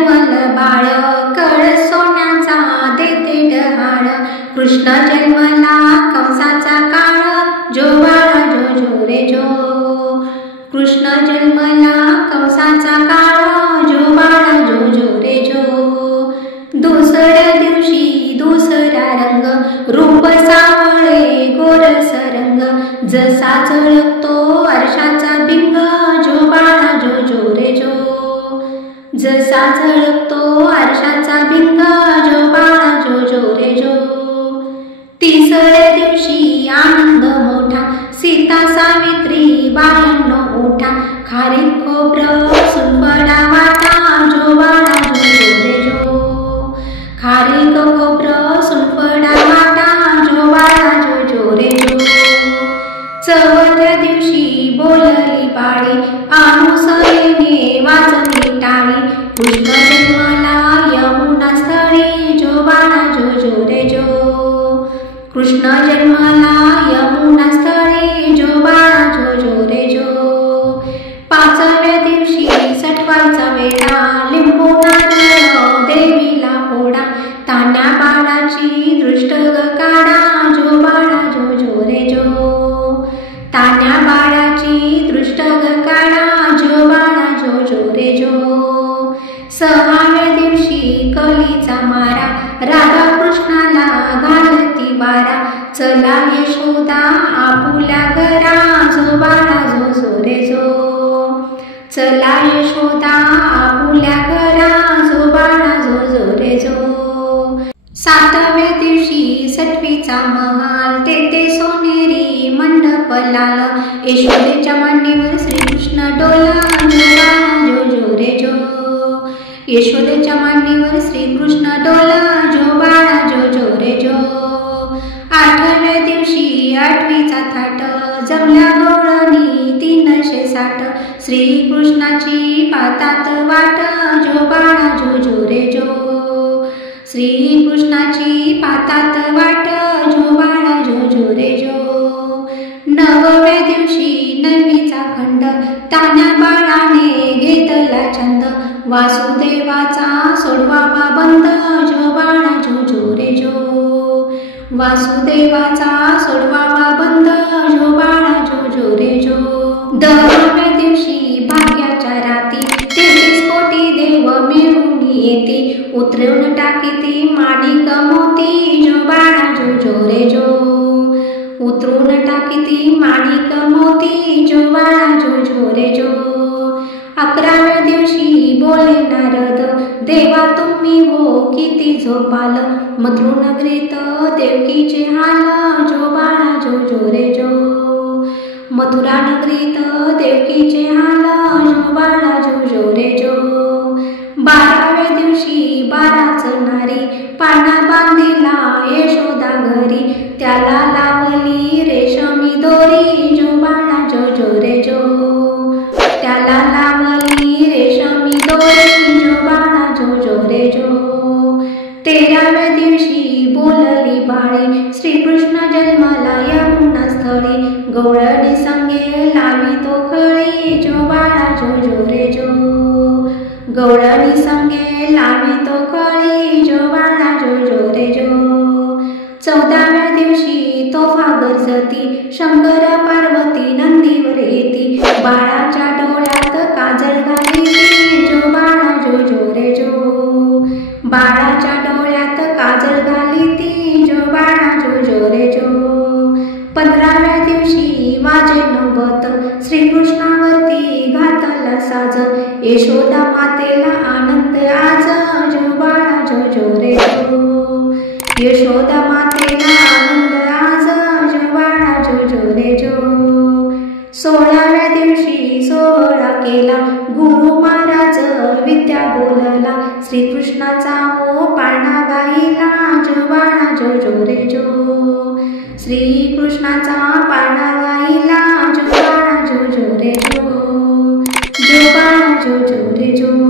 जन्मल बाळ कळ सोन्याचा देते डहाळ। कृष्ण जन्मला कंसाचा काळ जो बाळा जो जो रे जो। कृष्ण जन्मला कंसाचा काळ जो बाळा जो जो रे जो। दुसऱ्या दिवशी दुसरा रंग रूप सावळे गोरस रंग जसा झळकतो आरशाचा बिंग जो बाळा जो जो रे जो। जसा झळकतो आरशाचा बिंग जो बाळा जो जो रे जो। तिसऱ्या दिवशी आनंद मोठा सीता सावित्री बाळांनो उठा खारीक खोबरं सुंबडा वाटा जो बाळा जो जो रे जो। खारीक खोबरं सुंबडा वाटा जो बाळा जो जो रे जो। चौथ्या दिवशी बोलली बाळी अनुसयेने वाजवली टाळी। कृष्ण जन्मला यमुना स्थळी जो बाळा जो जो रे जो। कृष्ण जन्मला यमुना स्थळी जो बाळा जो जो रे जो। पाचव्या दिवशी सटवायचा वेळा लिंबू नारळ देवीला फोडा तान्या बाळाची दृष्ट काढा जो बाळा जो जो रे जो। तान्या बाळाची दृष्ट काढा जो बाळा जो जो रे जो। सहाव्या दिवशी कलीचा मारा राधा कृष्णाला घालती वारा चला यशोदा आपुल्या घरा जो बाळा जो जो रे जो। चला यशोदा आपुल्या घरा जो बाळा जो जो रे जो। सातव्या दिवशी सटवीचा महाल तेथे सोनेरी मंडप लाल यशोदेच्या मांडीवर श्रीकृष्ण डोला जो बाळा जो जो रे जो। यशोदेच्या मांडीवर श्रीकृष्ण डोला जो बाळा जो जो रे जो। आठव्या दिवशी आठवीचा थाट जमल्या गवळणी 360 श्रीकृष्णाची पातात वाट जो बाळा जो जो रे जो। श्रीकृष्णाची पातात वाट जो बाळा जो जो रे जो। नवव्या दिवशी नववीचा खंड तान्या बाळाने घेतला छंद वासुदेवाचा सोडवावा बंद जो बाळा जो जो रे जो। वासुदेवाचा सोडवावा बंद जो बाळा जो जो रे जो। दहाव्या दिवशी भाग्याच्या राती 33 कोटी देव मिळून येते उतरवून टाकीती माणिक मोती जो बाळा जो जो रे जो। उतरून टाकीती माणिक मोती जो बाळा जो जो रे जो। 11व्या दिवशी बोले नारद देवा तुम्ही हो किती झोपाल मथुरा नगरीत देवकीचे हाल जो बाळा जो जो रे जो। मथुरा नगरीत देवकीचे हाल जो बाळा जो जो रे जो। 12व्या दिवशी 12च नारी पाना बांधिला यशोदा घरी त्याला लावली रेशमी दोरी जो बाळा जो जो रे जो। त्याला लावली रेशमी दोरी जो बाळा जो जो रे जो। 13व्या दिवशी बोलली बाळी श्रीकृष्ण जन्मला यमुना स्थळी गवळणी संगे लावी तो खळी जो बाळा जो जो रे जो। गवळणी संगे लावी तो खळी जो बाळा जो जो रे जो। 14व्या दिवशी तोफा गरजती शंकर पार्वती नंदीवर येती बाळाच्या डोळ्यात काजळ घालीती जो बाळा जो जो रे जो। बाळाच्या डोळ्यात काजळ घालीती जो बाळा जो जो रे जो। 15व्या दिवशी वाजे नवत श्रीकृष्णावरती घातला साज यशोदा मातेला आनंद आज जो बाळा जो जो रे जो। यशोदा मातेला आनंद आज जो बाळा जो जो रे जो। 16व्या दिवशी सोहळा केला गुरु महाराज विद्या बोलला श्रीकृष्णाचा हो पाळणा गाईला जो बाळा जो जो रे जो। श्रीकृष्णाचा पाळणा गाईला जो बाळा जो जो रे जो। जो बाळा जो जो रे जो।